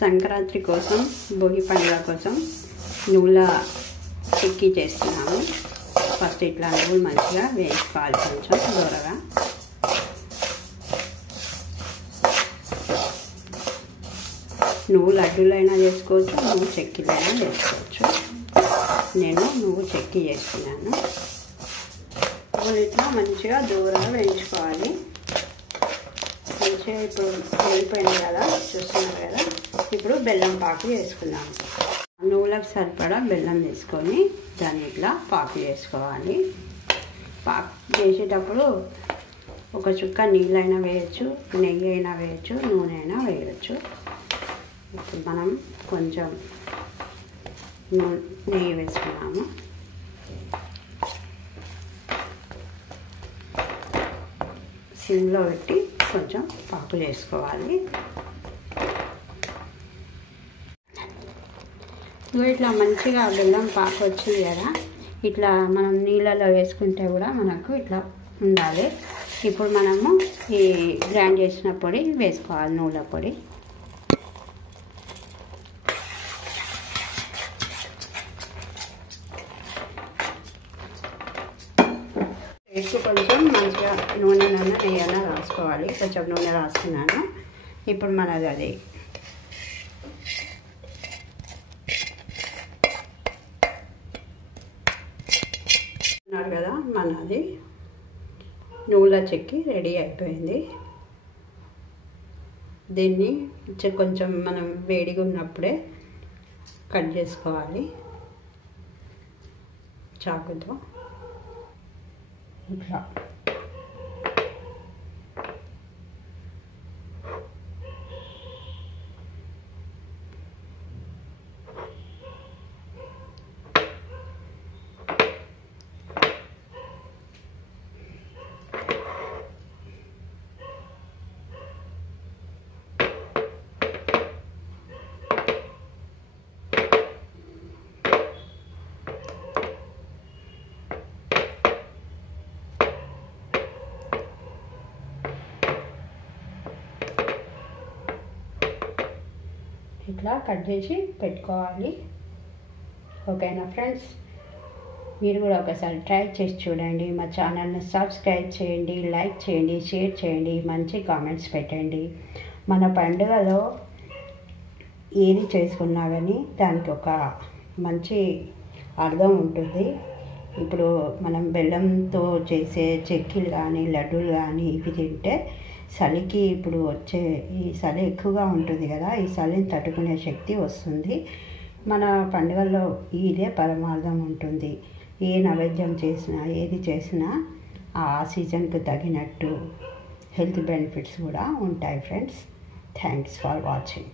సంక్రాంతి కోసం భోగి పండుగ కోసం నువ్వుల చిక్కీ చేస్తున్నాము. ఫస్ట్ ఇట్లా నువ్వులు మంచిగా వేసుకోవాలి, కొంచెం దూరగా. నువ్వు లడ్డూలైనా చేసుకోవచ్చు, నువ్వు చెక్కీలైనా చేసుకోవచ్చు. నేను నువ్వు చెక్కీ చేస్తున్నాను. నువ్వులు ఇట్లా మంచిగా దూరంగా వేయించుకోవాలి. మంచిగా ఇప్పుడు వేగిపోయింది కదా, చూస్తున్నారు కదా. ఇప్పుడు బెల్లం పాకు వేసుకున్నాము. నువ్వులకు సరిపడా బెల్లం తీసుకొని దాన్ని ఇట్లా పాకు చేసుకోవాలి. పాకు చేసేటప్పుడు ఒక చుక్క నీళ్ళైనా వేయచ్చు, నెయ్యి అయినా వేయచ్చు, నూనె అయినా వేయచ్చు. ఇప్పుడు మనం కొంచెం నెయ్యి వేసుకున్నాము. సిమ్లో పెట్టి కొంచెం పాకు చేసుకోవాలి. ఇట్లా మంచిగా బెల్లం పాకు వచ్చింది కదా, ఇట్లా మనం నీళ్ళలో వేసుకుంటే కూడా మనకు ఇట్లా ఉండాలి. ఇప్పుడు మనము ఈ గ్రైండ్ చేసిన పొడి వేసుకోవాలి, నువ్వుల పొడి. వేసి కొంచెం మంచిగా నూనెనన్నా నెయ్యన్నా రాసుకోవాలి. కొంచెం నూనె రాసుకున్నాను. ఇప్పుడు మనది అది ఉన్నారు కదా, మనది నువ్వుల చెక్కి రెడీ అయిపోయింది. దీన్ని కొంచెం మనం వేడిగా ఉన్నప్పుడే కట్ చేసుకోవాలి చాకుతో. ఇట్లా ఇట్లా కట్ చేసి పెట్టుకోవాలి. ఓకేనా ఫ్రెండ్స్, మీరు కూడా ఒకసారి ట్రై చేసి చూడండి. మా ఛానల్ని సబ్స్క్రైబ్ చేయండి, లైక్ చేయండి, షేర్ చేయండి, మంచి కామెంట్స్ పెట్టండి. మన పండుగలో ఏది చేసుకున్నా కానీ దానికి ఒక మంచి అర్థం ఉంటుంది. ఇప్పుడు మనం బెల్లంతో చేసే చెక్కీలు కానీ లడ్డూలు కానీ ఇవి తింటే చలికి ఇప్పుడు వచ్చే ఈ చలి ఎక్కువగా ఉంటుంది కదా, ఈ చలిని తట్టుకునే శక్తి వస్తుంది. మన పండుగల్లో ఇదే పరమార్థం ఉంటుంది. ఏ నైవేద్యం చేసినా ఏది చేసినా ఆ సీజన్కు తగినట్టు హెల్త్ బెనిఫిట్స్ కూడా ఉంటాయి ఫ్రెండ్స్. Thanks for watching.